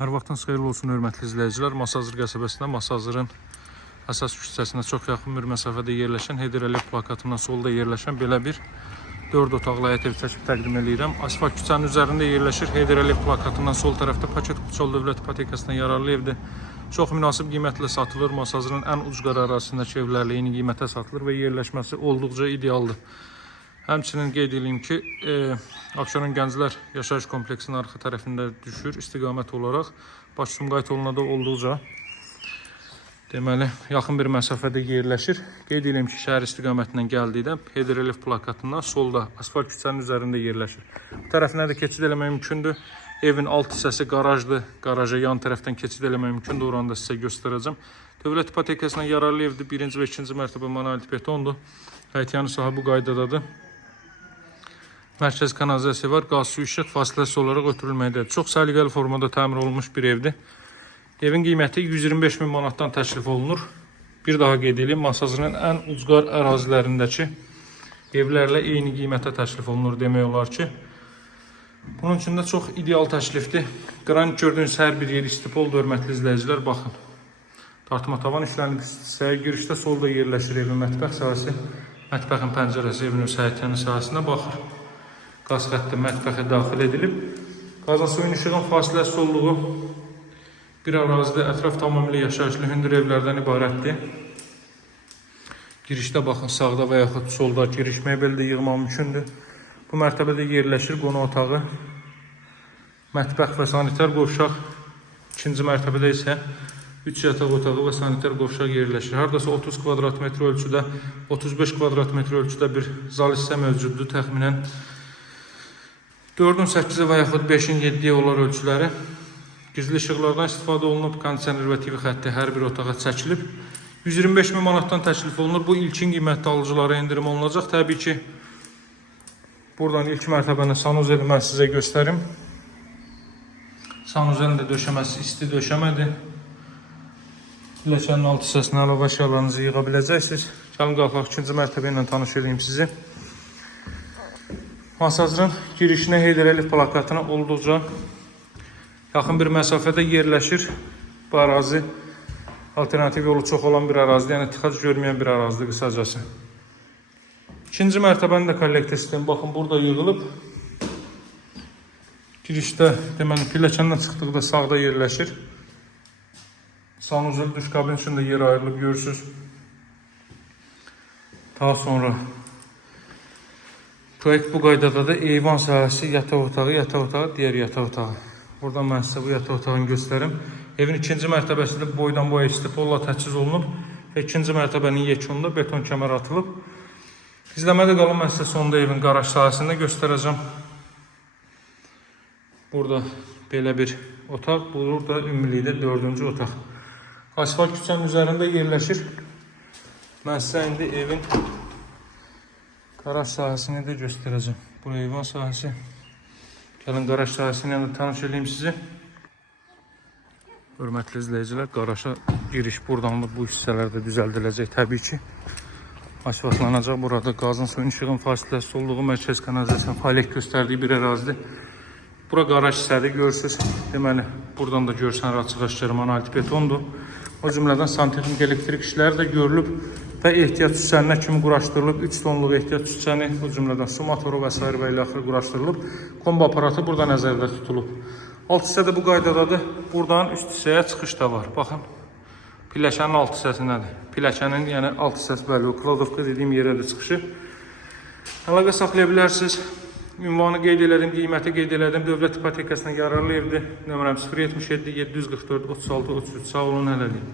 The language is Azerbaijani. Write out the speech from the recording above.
Hər vaxtınız xeyirli olsun, hörmətli izləyicilər. Masazır qəsəbəsində Masazırın əsas küçəsinə çox yaxın bir məsafədə yerləşən, Heydər Əliyev plakatından solda yerləşən belə bir 4 otaqlı həyət evi çəkib təqdim edirəm. Asfalt küçənin üzərində yerləşir. Heydər Əliyev plakatından sol tərəfdə Paket Qutsal Dövlət İpotekasından yararlı evdir. Çox münasib qiymətlə satılır. Masazırın ən ucqar ərazisindəki evlərlə eyni qiymətə satılır və yerləşməsi olduqca idealdır. Həmçinin qeyd edeyim ki, Abşeron Gənclər Yaşayış kompleksinin arxa tərəfində düşür. İstiqamət olaraq Baş-Sumqayıt yoluna da olduqca deməli, yaxın bir məsafədə yerləşir. Qeyd edeyim ki, şəhər istiqamətindən gəldikdə Heydər Əliyev plakatından solda asfalt küçənin üzərində yerləşir. Bu tərəfinə də keçid eləmək mümkündür. Evin alt hissəsi qarajdır. Qaraja yan tərəfdən keçid eləmək mümkündür. Oranı da sizə göstərəcəm. Dövlət İpotekasından yararlı evdir. 1-ci və 2-ci mərtəbə monolit betondur. Həyətyanı sahə bu qaydadadır. Mərkəz kanalizasiya var, qaz, su, işıq fasiləsiz olaraq ötürülməkdədir. Çox səliqəli formada təmir olunmuş bir evdir. Evin qiyməti 125 min manatdan təklif olunur. Bir daha qeyd edeyim, Masazırın ən ucqar ərazilərindəki evlərlə eyni qiymətə təklif olunur demək olar ki. Bunun üçün də çox ideal təklifdir. Qranit gördüyünüz hər bir yer istipoldur, hörmətli izləyicilər. Baxın, tartma tavan işlənib, girişdə solda yerləşir evin mətbəx sahəsi. Mətbəxin pəncərəsi evin öz həyətyanı sahəsinə baxır. Qaz xətti mətbəxə daxil edilib. Qazın suyun işığın fasiləsiz olduğu bir ərazidə ətraf tamamilə yaşayışlı hündür evlərdən ibarətdir. Girişdə baxın, sağda və yaxud solda giriş mebeli də yığmaq mümkündür. Bu mərtəbədə yerləşir qonaq otağı, mətbəx və sanitar qovşaq. İkinci mərtəbədə isə 3 yataq otağı və sanitar qovşaq yerləşir. Haradasa 30 kvadrat metr ölçüdə, 35 kvadrat metr ölçüdə bir zal hissə mövcuddur. Təxminən 4-ün 8-ə və yaxud 5-in 7-yə olar ölçüləri. Gizli işıqlardan istifadə olunub, kondisioner və TV xətti hər bir otağa çəkilib. 125 min manatdan təklif olunur. Bu ilkin qiymətdə alıcılara endirim olunacaq. Təbii ki, buradan ilk mərtəbənin sanuzeli mən sizə göstərim. Sanuzelin də döşəməsi isti döşəmədir. Pilləkənin alt hissəsinə əlavə əşyalarınızı yığa biləcəksiniz. Gəlin qalxaq, ikinci mərtəbə ilə tanış edeyim sizi. Masazırın girişinə Heydər Əliyev plakatına olduqca yaxın bir məsafədə yerləşir. Bu ərazi alternativ yolu çox olan bir ərazidir, yəni tıxac görməyən bir ərazidir qısacası. İkinci mərtəbənin də kollektor sistemi baxın burada yığılıb. Girişdə deməli pilləkəndən çıxdıqda sağda yerləşir. Sanuzel duş kabin üçün də yer ayrılıb görürsünüz. Daha sonra proyekt bu qaydada da eyvan sahəsi, yataq otağı, digər yataq otağı. Buradan mən sizə bu yataq otağını göstərim. Evin ikinci mərtəbəsində boydan boya istipolla təchiz olunub və ikinci mərtəbənin yekununda beton kəmər atılıb. İzləmədə qalın, mən sizə sonda evin qaraj sahəsində göstərəcəm. Burada belə bir otaq, burada ümumilikdə 4-cü otaq. Asfalt küçənin üzərində yerləşir. Mən sizə indi evin qaraj sahəsini də göstərəcəm. Bu eyvan sahəsi. Gəlin qaraj sahəsini də tanış edeyim sizi. Hörmətli izləyicilər, qaraja giriş buradan bu hissələrdə düzəldiləcək təbii ki. Asfaltlanacaq. Burada qazın suyun işığın fasiləsiz olduğu mərkəz kanalizasiyasının fəaliyyət göstərdiyi bir ərazidir. Bura qaraj hissədir, görürsünüz. Deməli, buradan da görsən açıq-aşkar monolit betondur. O cümlədən santexnik elektrik işləri də görülüb və ehtiyac süsəninə kimi quraşdırılıb. 3 tonluq ehtiyac süsəni, o cümlədən su motoru və s. və ilə axır quraşdırılıb. Kombo aparatı burada nəzərdə tutulub. Alt hissədə bu qaydadadır. Buradan üst hissəyə çıxış da var. Baxın, pilləkənin alt hissəsindədir. Pilləkənin yəni alt hissəsi bəli, o kladovka dediyim yerə də çıxışı. Əlaqə saxlaya bilərsiniz. Ünvanı qeyd elədim, qiyməti qeyd elədim. Dövlət İpotekasından yararlı evdir. Nömrəm 077 744 36 33. Sağ olun, hələlik.